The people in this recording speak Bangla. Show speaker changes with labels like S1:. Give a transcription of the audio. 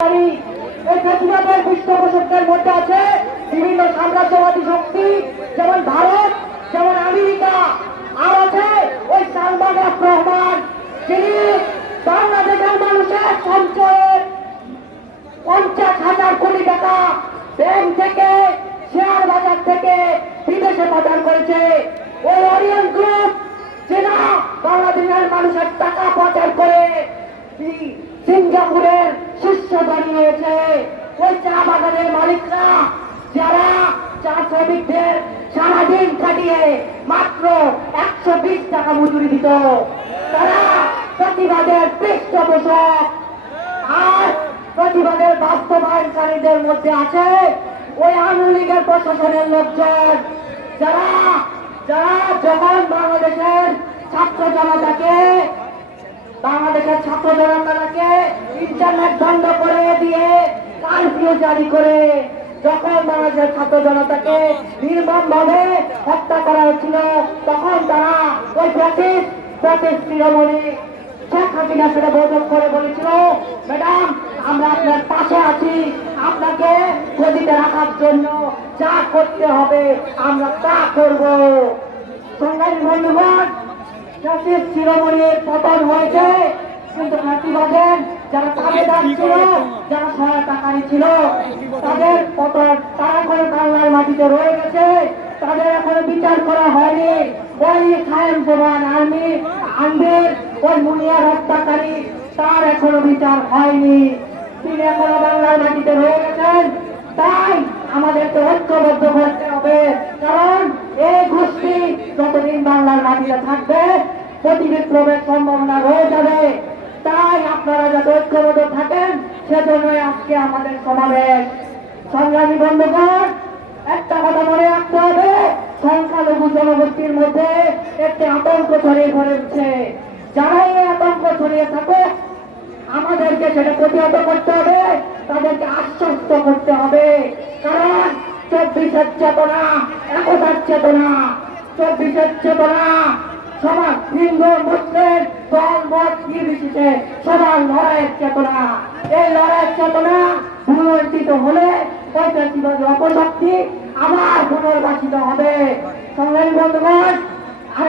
S1: পারি। এই আছে বিভিন্ন সাম্রাজ্যবাদী শক্তি, যেমন ভারত, যেমন আমেরিকা আর আছে ওই সালমান রহমান বাংলাদেশের মানুষের পঞ্চাশ হাজার কোটি টাকা থেকে, শেয়ার বাজার থেকে বিদেশে পাচার করেছে ওই অরিয়ন গ্রুপ যেটা বাংলাদেশের মানুষের টাকা পাচার করে দাঁড়িয়েছে ওই চা বাগানের মালিকরা, যারা চা শ্রমিকদের সারাদিন কাটিয়ে মাত্র একশো বিশ টাকা মজুরি দিত, তারা প্রতিবাদের পৃষ্ঠপোষক। আর প্রতিবাদের বাস্তবায়নকারীদের মধ্যে আছে ওই আওয়ামী লীগের প্রশাসনের লোকজন, যারা যারা যখন বাংলাদেশের ছাত্র জনতাকে, বাংলাদেশের ছাত্র জনতাকে ইন্টারনেট বন্ধ করে কারফিউ জারি করে যখন বাংলাদেশের ছাত্র জনতাকে নির্মম ভাবে হত্যা করা হয়েছিল, তখন তারা ওই ব্রিটিশ ব্রিটিশ শিরোমণি শেখ হাসিনা সেটা বৈঠক করে বলেছিল, ম্যাডাম, আমরা আপনার পাশে আছি, আপনাকে গদিতে রাখার জন্য যা করতে হবে, আমরা তা করব। সংগ্রামী বন্ধুগণ জাতির শিরোমণির পতন হয়েছে। কিন্তু ফাঁসিবাদের যারা তাবেদার ছিল যারা সহায়তাকারী ছিল তাদের পতন তারা করে বাংলার মাটিতে রয়ে গেছে তাদের এখনও বিচার করা হয়নি। ওই খায়েম প্রমাণ আর্মি আনবের ওই মুনিয়ার হত্যাকারী তার এখনও বিচার হয়নি। তিনি এখনও বাংলার মাটিতে রয়ে গেছেন তাই আমাদেরকে ঐক্যবদ্ধ করতে হবে। কারণ এই গোষ্ঠী যতদিন বাংলার মাটিতে থাকবে প্রতি বিপ্লবের সম্ভাবনা রয়ে যাবে। তাই আপনারা যাতে ঐক্যবদ্ধ থাকেন, সেজন্যই আজকে আমাদের সমাবেশ। সংগ্রামী বন্ধুগণ, একটা কথা মনে রাখতে হবে, সংখ্যালঘু জনগোষ্ঠীর মধ্যে একটি আতঙ্ক ছড়িয়ে পড়েছে। যারা এই আতঙ্ক ছড়িয়ে থাকুক, আমাদেরকে সেটা প্রতিহত করতে হবে, তাদেরকে আশ্বস্ত করতে হবে। কারণ চব্বিশের চেতনা একতার চেতনা, চব্বিশের চেতনা সবার হিন্দু, মুসলিম, দল, মত নির্বিশেষে সবার লড়াইয়ের চেতনা। এই লড়াইয়ের চেতনা পুনর্জিত হলে ঐতিহাসিক অপশক্তি আবার পুনর্বাসিত হবে। সংগ্রামী বন্ধুগণ